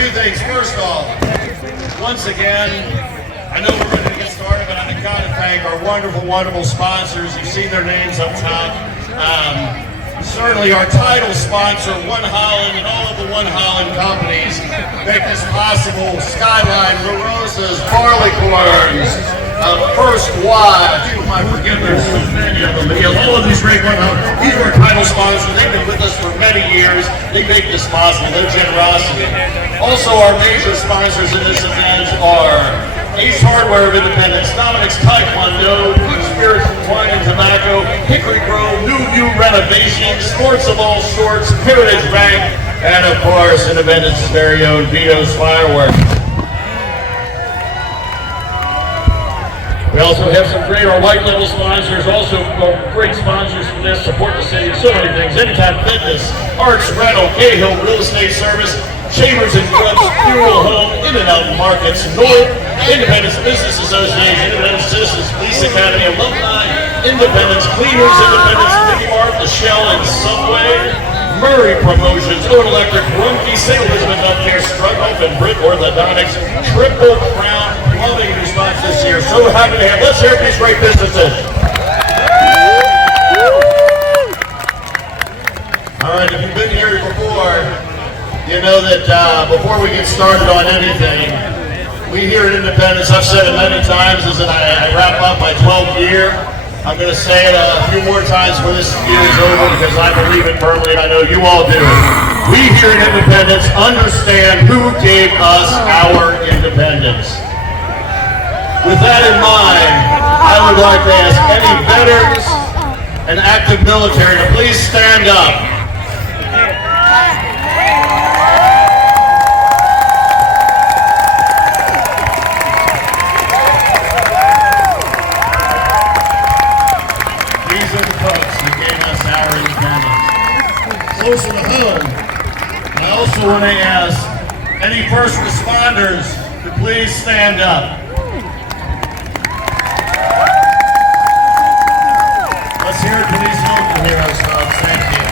few things. First off, once again, I know we're ready to get started, but I've got to thank our wonderful, wonderful sponsors. You've seen their names up top. Certainly our title sponsor, One Holland, and all of the One Holland companies make this possible. Skyline, La Rosa's, Barleycorns, First Watch, my forgiveness, so many of them. But all of these great One Holland, these are our title sponsors. They've been with us for many years. They make this possible, their generosity. Also, our major sponsors in this event are Ace Hardware of Independence, Dominic's Taekwondo, Good Spirits Wine and Tobacco, Hickory Grove, New View Renovations, Sports of All Sorts, Heritage Bank, and of course, Independence's very own Vito's Firework. We also have some great, our white level sponsors, also great sponsors for this, support the city, so many things. Anytime Fitness, Arts Rental, Cahill Real Estate Service, Chambers and Clubs, Funeral Home, In-N-Out Markets, North, Independence Business Association, Independence Citizens Police Academy, Alumni, Independence Cleaners, Independence Mini Mart, The Shell and Subway, Murray Promotions, Owen Electric, Rumpke, St. Elizabeth Upcare, Struggle, and Brit Orthodontics, Triple Crown Plumbing response this year. So happy to have. Let's hear these great businesses. All right, if you've been here before, you know that before we get started on anything, we here at Independence, I've said it many times, is that I wrap up my 12th year. I'm going to say it a few more times when this year is over because I believe it firmly and I know you all do. We here at Independence understand who gave us our independence. With that in mind, I would like to ask any veterans and active military to please stand up. Closer to home, I also want to ask any first responders to please stand up. Let's hear it for these local heroes, folks. Thank you.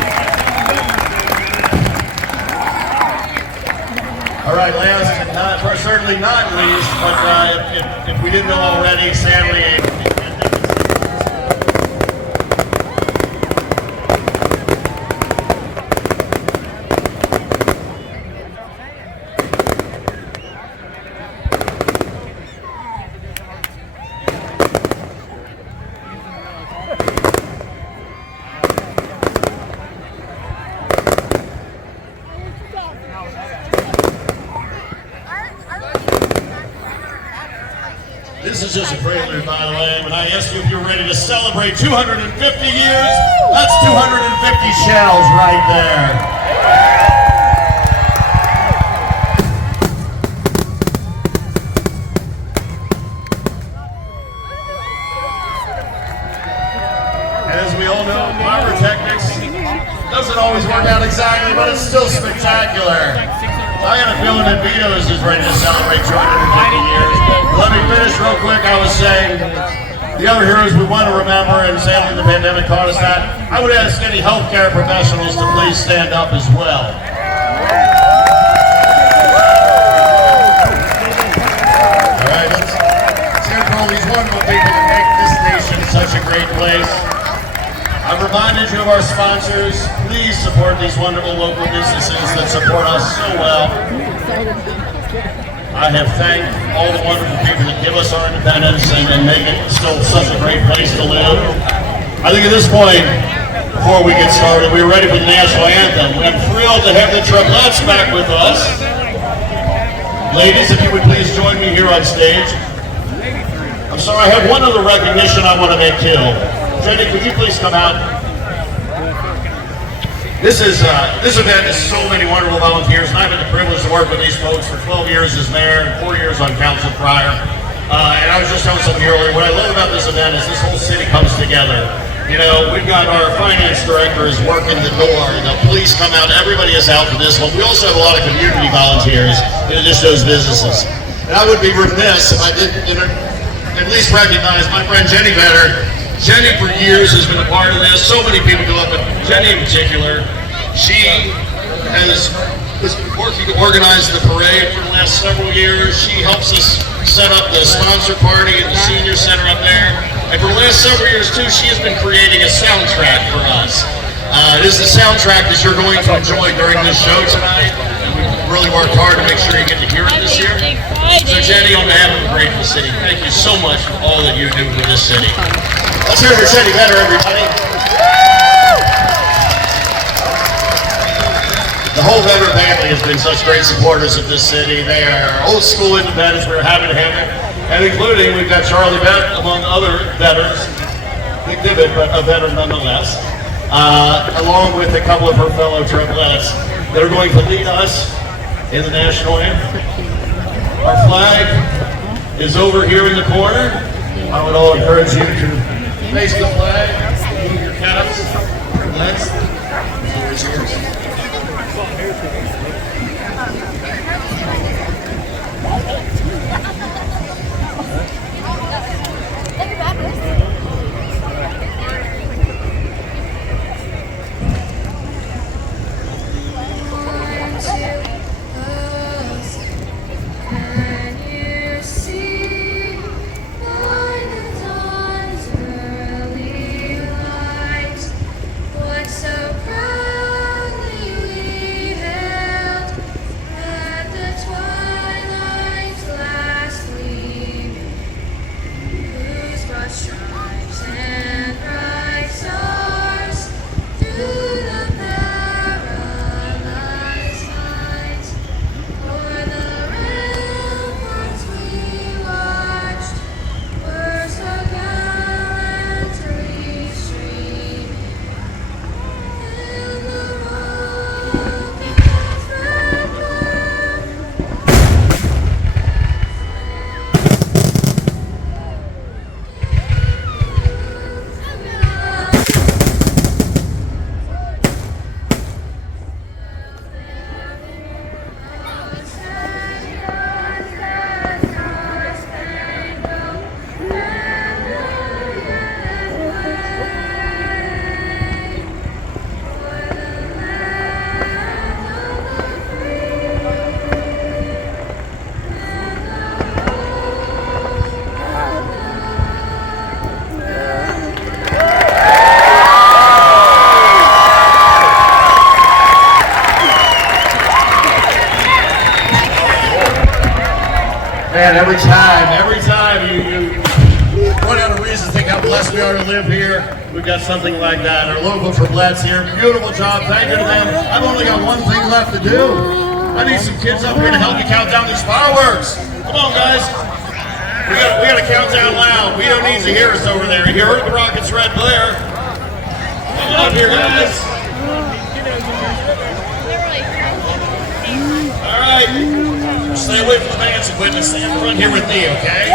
All right, last and certainly not least, but if we didn't know already, sadly, this is just a prelude, by the way, and I asked you if you're ready to celebrate 250 years. That's 250 shells right there. And as we all know, pyrotechnics doesn't always work out exactly, but it's still spectacular. I got a feeling that Vito's is ready to celebrate 250 years. Let me finish real quick. I was saying the other heroes we want to remember, and sadly the pandemic taught us that. I would ask any healthcare professionals to please stand up as well. All right, let's hear for all these wonderful people that make this nation such a great place. I've reminded you of our sponsors. Please support these wonderful local businesses that support us so well. I have thanked all the wonderful people that give us our independence and make it still such a great place to live. I think at this point, before we get started, we're ready for the national anthem. I'm thrilled to have the Triplets back with us. Ladies, if you would please join me here on stage. I'm sorry, I have one other recognition I want to make too. Jenny, could you please come out? This event is so many wonderful volunteers, and I've had the privilege to work with these folks for 12 years as mayor and 4 years on council prior. And I was just telling somebody earlier, what I love about this event is this whole city comes together. You know, we've got our finance director is working the door, the police come out, everybody is out for this one. We also have a lot of community volunteers in addition to those businesses. And I would be remiss if I didn't at least recognize my friend Jenny Vetter. Jenny for years has been a part of this. So many people go up, but Jenny in particular, she has who's been working to organize the parade for the last several years. She helps us set up the sponsor party and the senior center up there. And for the last several years too, she has been creating a soundtrack for us. It is the soundtrack that you're going to enjoy during this show tonight. And we really worked hard to make sure you get to hear it this year. So Jenny, on behalf of the Grateful City, thank you so much for all that you do for this city. Let's hear it for City Better, everybody. The whole veteran family has been such great supporters of this city. They are old school independents. We're happy to have it. And including, we've got Charlie Bett, among other veterans, big divot, but a veteran nonetheless, along with a couple of her fellow triplets that are going to lead us in the national anthem. Our flag is over here in the corner. I would all encourage you to face the flag, move your caps, your legs. It's yours. Man, every time you run out of reason to think how blessed we are to live here, we've got something like that. Our local triplets here, beautiful job, thank you to them. I've only got one thing left to do. I need some kids up here to help me count down these fireworks. Come on, guys. We got to count down loud. We don't need to hear us over there. You heard the rockets red glare. Come on here, guys. All right. Stay away from the dance equipment. Stay in front here with me, okay?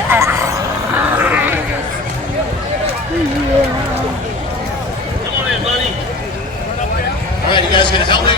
Come on in, buddy. All right, you guys gonna help me?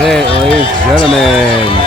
it, ladies and gentlemen.